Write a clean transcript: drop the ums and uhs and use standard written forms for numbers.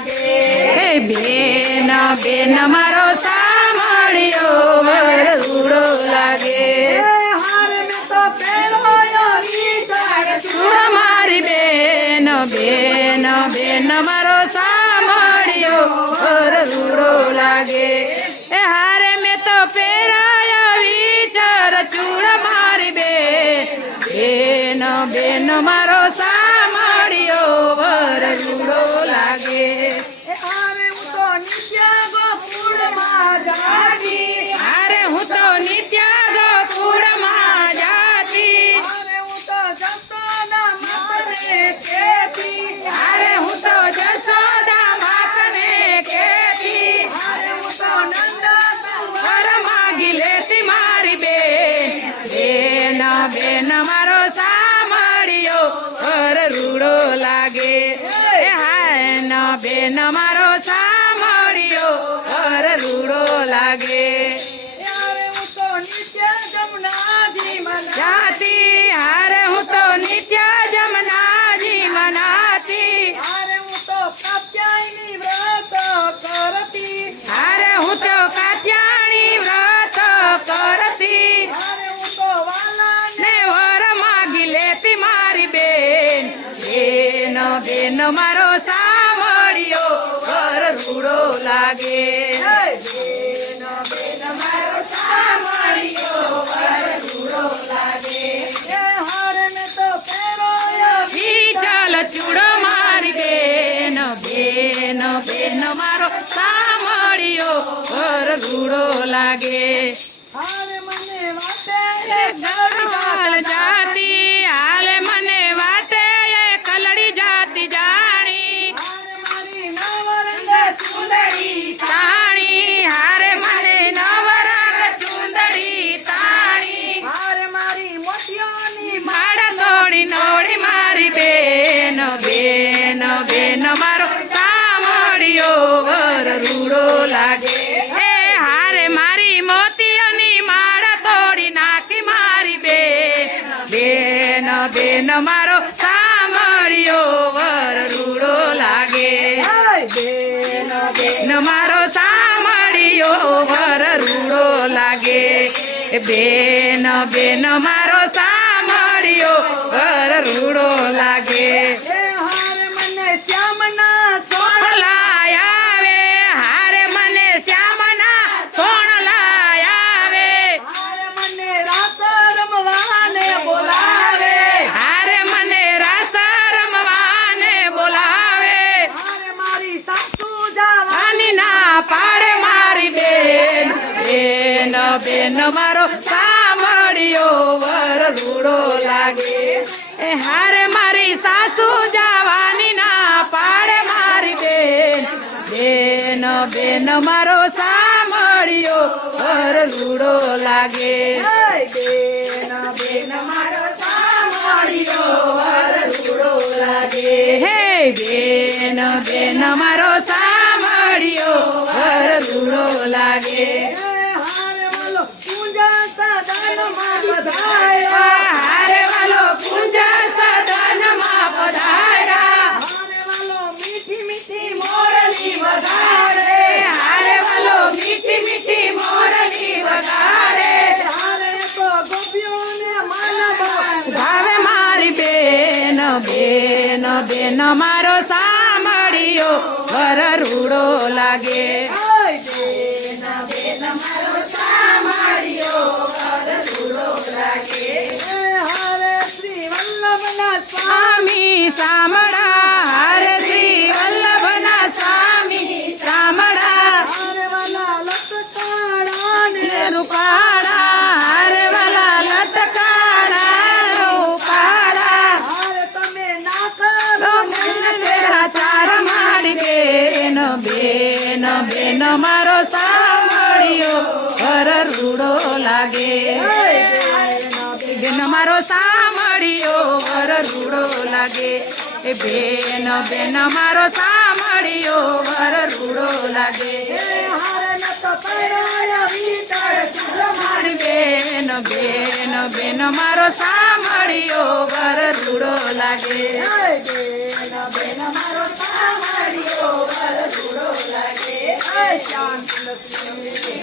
હે બેન બેન મારો સાંભળ્યો વરઘોડો લાગે ચૂડો મારી બેન બેન બેન મારો સાંભળ્યો વરઘોડો લાગે એ હારે મેં તો પહેરાયો વિચાર ચૂડો મારી બેન બેન મારો સાંભળ્યો વરઘોડો લાગે અરે હું તો નિત્ય ગોકુળમાં જાતી અરે હું તો જશોદા માતને કહેતી વર માગી લેતી મારી બેન બેન મારો સાંભળ્યો વરઘોડો લાગે એ હાય બેન મારો સાંભળ્યો વરઘોડો લાગે જાતી હારે હું તો નિત્ય જમનાજી મનાતી હારે હું તો કાત્યાયની વ્રત કરતી ને વર માગી લેતી મારી બેન બેન મારો સાંભળ્યો વરઘોડો લાગે બેન મારો સાંભળ્યો વરઘોડો લાગે ચાલ ચૂડો મારી બેન બેન બેન મારો સાંભળ્યો વરઘોડો લાગે ગરવાલ જાતી હાલે મને વાટે કલડી જાતી જાણી તાણી હારે મને નવરંગ ચુંદડી તાણી માડા તોડી નોડી મારી બેન બેન બેન મારો સાંભળ્યો વરઘોડો લાગે એ હારે મારી મોતીઓની માળા તોડી નાખી મારી બેન બેન મારો સાંભળ્યો વરઘોડો લાગે બેન મારો સાંભળ્યો વરઘોડો લાગે બેન બેન મારો સાંભળ્યો વરઘોડો લાગે પાડે મારી બેન બેન મારો સાંભળ્યો વરઘોડો લાગે એ હારે મારી સાસુ જવાની ના પાડે મારી બેન બેન મારો સાંભળ્યો વરઘોડો લાગે બેન મારો સાંભળ્યો વરઘોડો લાગે હે બેન બેન મારો સાંભળ્યો વરઘોડો લાગે હારે વાલો કુંજા સદનમાં પધાર્યા મીઠી મીઠી મોરલી વગાડે હારે વાલો મીઠી મીઠી મોરલી વગાડે ભાવે મારી બેન બેન બેન મારો સાંભળ્યો વરઘોડો લાગે બેન મારો સાંભળ્યો વરઘોડો લાગે સ્વામી સામળા હરે શ્રી વલ્લભના સ્વામી સામળા રૂપાળા હરે વાલા લટકાળા રૂપાળા ચાર મારી બેન બેન બેન મારો સાંભળ્યો વરઘોડો લાગે બેન મારો સાંભળ્યો વરઘોડો લાગે એ બેન બેન મારો સાંભળ્યો વરઘોડો લાગે મારી બેન બેન બેન મારો સાંભળ્યો વરઘોડો લાગે બેન મારો સાંભળ્યો તુલસી